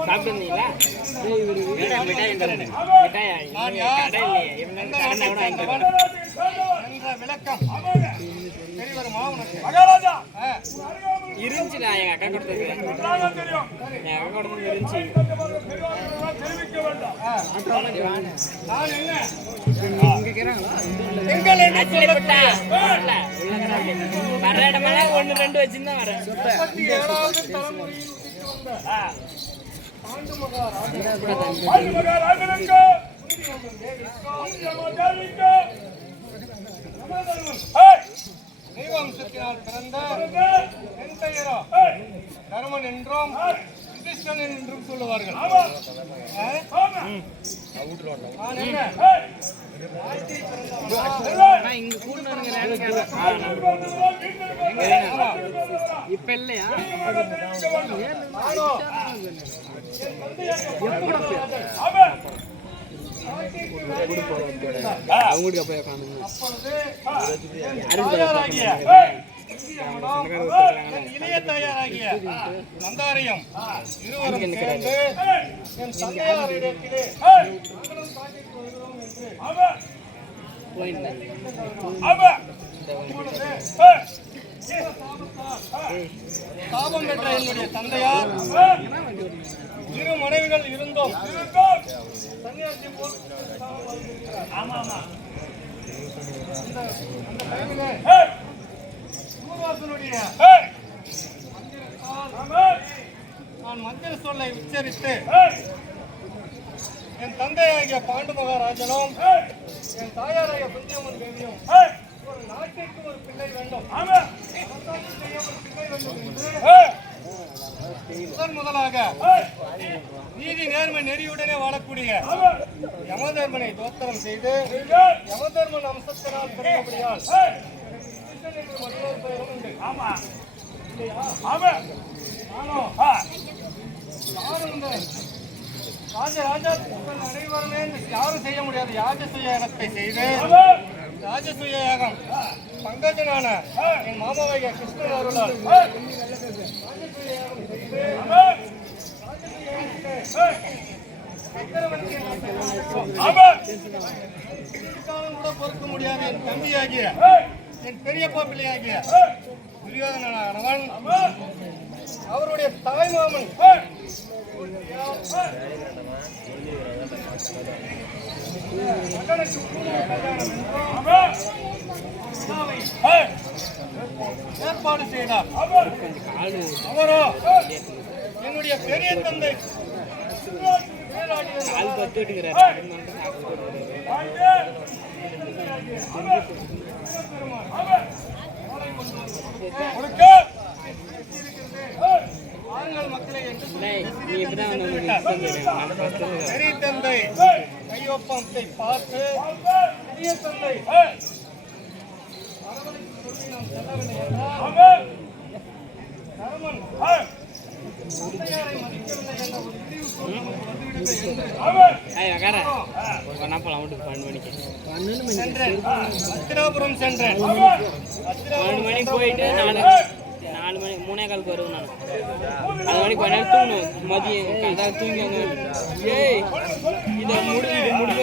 சாப்பிட்டுருந்தீங்களா மிட்டாய் மிட்டாயா? கடை இல்லையே. இவங்க வந்து கடை கூட வாங்கிக்கலாம் என்ற விளக்கம். சரி வருமா உனக்கு மகாராஜா ஆ, இருந்துச்சுடா எங்க அக்கா கொடுத்தது. எங்க அக்கா கொடுத்தது இருந்துச்சு. வர. இடமெல்லாம் ரெண்டு வச்சுன்னு வரேன் ஆண்டு பிறந்த யுதிஷ்டன் என்றும் சொல்லுவார்கள். இப்ப இல்லையா. அவங்களுக்கு போய் உட்காந்து இளைய தாயாராகிய நந்தாரியம் இருவரும் சேர்ந்து என் தந்தையாரிடத்திலே சாபம் பெற்ற என்னுடைய தந்தையார். இரு மனைவிகள் இருந்தோம். இருந்தோம். சன்னியாசி போல் ஆமா, ஆமா. அந்த டைமிலே ஆமா. நான் மந்திர சொல்லை உச்சரித்து என் தந்தையாகிய பாண்டு மகாராஜனும் என் தாயாராகிய புண்ணியம்மன் தேவியும் ஒரு நாட்டிற்கு ஒரு பிள்ளை வேண்டும். முதன் முதலாக நீதி நேர்மை நெறியுடனே வாழக்கூடிய. யமதர்மனை தோத்திரம் செய்து யமதர்மன் அம்சத்தினால் பிறந்தபடியால் ஆமா. ஆமா. நானோ ஆ, யாரும் இந்த ராஜராஜா இந்த யாரும் செய்ய முடியாது யாஜசுய யாகத்தை செய்து. ராஜசுய யாகம் பங்கஜனான என் மாமாவாகிய கிருஷ்ணன் அருளால் கூட பொறுக்க முடியாத என் தம்பியாகிய என் பெரியப்பா பிள்ளையாகிய ஆமா. அவருடைய ஏய், ஏற்பாடு செய்தார். அவரோ என்னுடைய பெரிய தந்தை ஆள் பத்து பெரிய தந்தை கையொப்பத்தை பார்த்து பெரிய தந்தை தரமன் மதிக்கவில்லை என்ற ஒரு மணிக்கு. சென்றேன் அத்திராபுரம் சென்றேன். ஆமா. பன்னெண்டு மணிக்கு போயிட்டு நாலு நாலு மணி மூணே காலுக்கு வருவேன் நான். அது மணிக்கு கொஞ்ச நேரம் தூங்கணும். மதியம் கரெக்டாக தூங்கி வந்து ஏய் இதை முடிஞ்சு இது முடிஞ்ச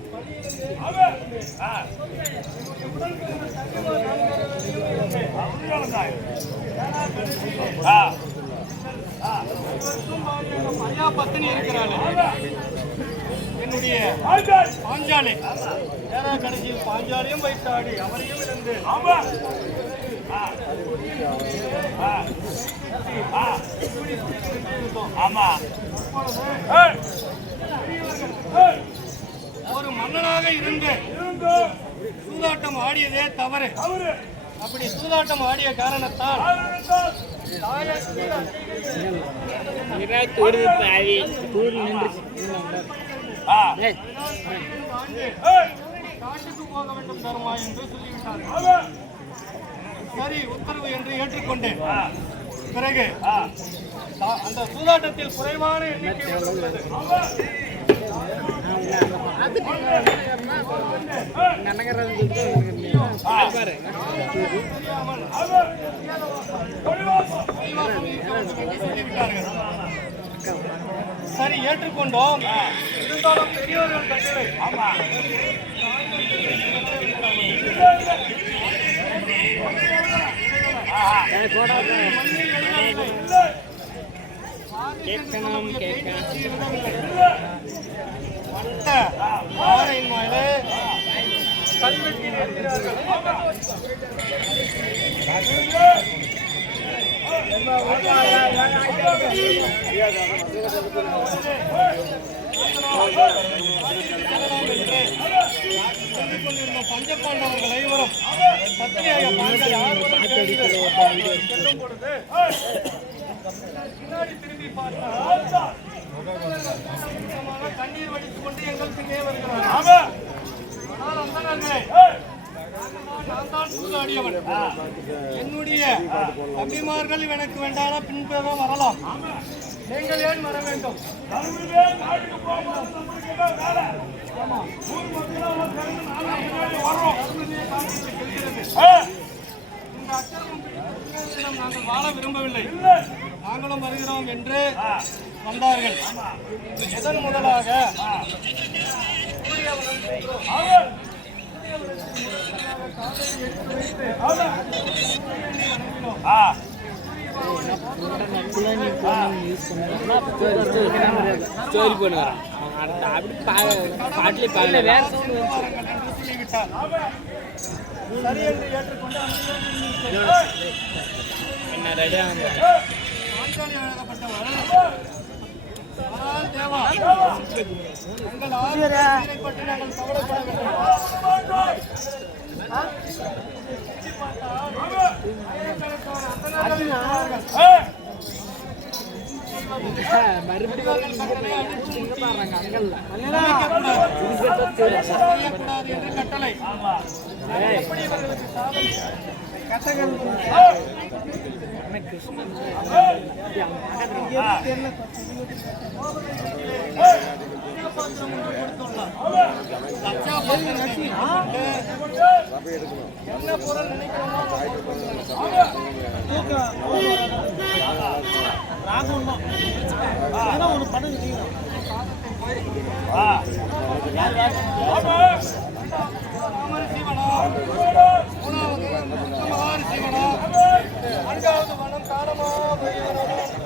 ஐயா பத்தினி இருக்கிறாள் என்னுடைய பாஞ்சாலி கடைசியில் பாஞ்சாலியும் வைத்தாடி அவரையும் ஆமா. ஆமா. மன்னனாக இருந்து சூதாட்டம் ஆடியதே தவறு. அப்படி சூதாட்டம் ஆடிய காரணத்தால் காட்டுக்கு போக வேண்டும் தருமா என்று சொல்லிவிட்டார். சரி உத்தரவு என்று ஏற்றுக்கொண்டேன். ஆ பிறகு ஆ அந்த சூதாட்டத்தில் குறைவான எண்ணிக்கை சரி ஏற்றுக்கொண்டோம். இருந்தாலும் பெரியவர்கள் கட்டளை ஆமா கேட்கணும் பஞ்சபாண்டவர்கள் ஐவரும் பத்திரிகைய பாஞ்சாலி செல்லும் பொழுது பின்னாடி திரும்பி பார்த்தால் கண்ணீர் வடித்துக் கொண்டு எங்கள் பின்னே வருகிறார். ஆனால் அந்த நான் தான் சூதாடியவன் என்னுடைய தம்பிமார்கள் எனக்கு வேண்டாம் பின்புற வரலாம். நீங்கள் ஏன் வர வேண்டும்? இந்த நாங்கள் வாழ விரும்பவில்லை. நாங்களும் வருகிறோம் என்று வந்தார்கள் முதன் முதலாக? ஸ்டோரி அப்படி பா பாட்டிலே பார்க்கல வேற சரி. என்று ஏற்றுக்கொண்டு என்ன ரெடியாக பாஞ்சாலி எழுதப்பட்டவர் ஆனால் தேவா எங்கள் ஆசிரியரை பற்றி நாங்கள் கவலைப்பட வேண்டும் ஏய். செய்யக்கூடாது என்று கட்டளை எப்படி இவர்களுக்கு ஒன்று கொடுத்துள்ளார் லட்சா பாத்திரம் என்ன பொருள் நினைக்கிறோமோ ஆ அவன் ராமர் சிவனா மூணாவது சிவனா நான்காவது மனம் காலமா பெரியவனான